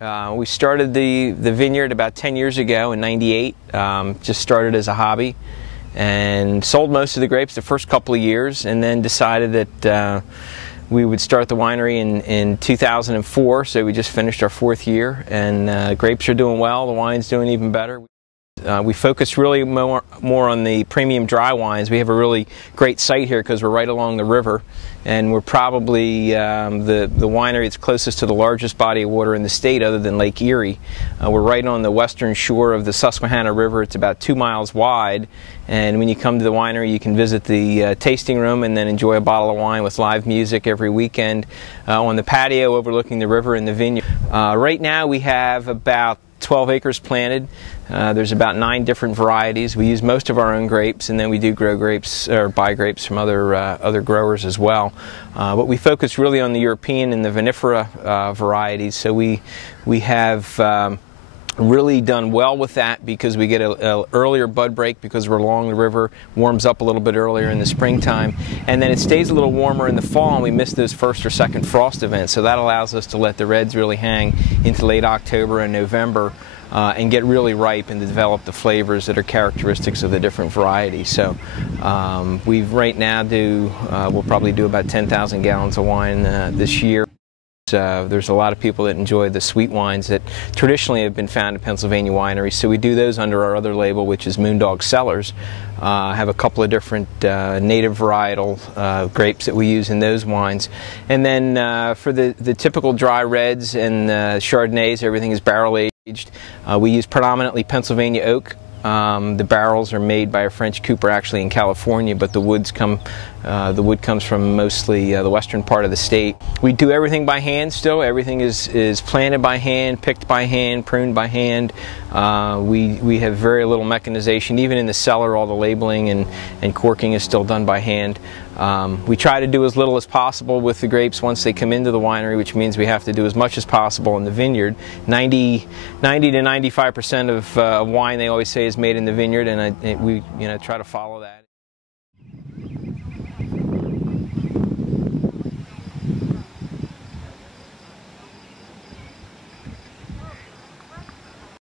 We started the vineyard about 10 years ago in '98. Just started as a hobby and sold most of the grapes the first couple of years, and then decided that we would start the winery in 2004. So we just finished our 4th year, and grapes are doing well. The wine's doing even better. We focus really more on the premium dry wines. We have a really great site here because we're right along the river, and we're probably the winery that's closest to the largest body of water in the state other than Lake Erie. We're right on the western shore of the Susquehanna River. It's about 2 miles wide, and when you come to the winery you can visit the tasting room and then enjoy a bottle of wine with live music every weekend on the patio overlooking the river and the vineyard. Right now we have about 12 acres planted. There's about 9 different varieties. We use most of our own grapes, and then we do grow grapes or buy grapes from other growers as well. But we focus really on the European and the vinifera varieties. So we have really done well with that because we get an earlier bud break because we're along the river, warms up a little bit earlier in the springtime, and then it stays a little warmer in the fall, and we miss those first or second frost events. So that allows us to let the reds really hang into late October and November and get really ripe and to develop the flavors that are characteristics of the different varieties. So we right now we'll probably do about 10,000 gallons of wine this year. There's a lot of people that enjoy the sweet wines that traditionally have been found in Pennsylvania wineries, so we do those under our other label, which is Moondog Cellars. Have a couple of different native varietal grapes that we use in those wines. And then for the typical dry reds and Chardonnays, everything is barrel aged. We use predominantly Pennsylvania oak. The barrels are made by a French cooper actually in California, but the wood comes from mostly the western part of the state. We do everything by hand still. Everything is planted by hand, picked by hand, pruned by hand. We have very little mechanization. Even in the cellar, all the labeling and corking is still done by hand. We try to do as little as possible with the grapes once they come into the winery, which means we have to do as much as possible in the vineyard. 90 to 95% of wine, they always say, is made in the vineyard, and we try to follow that.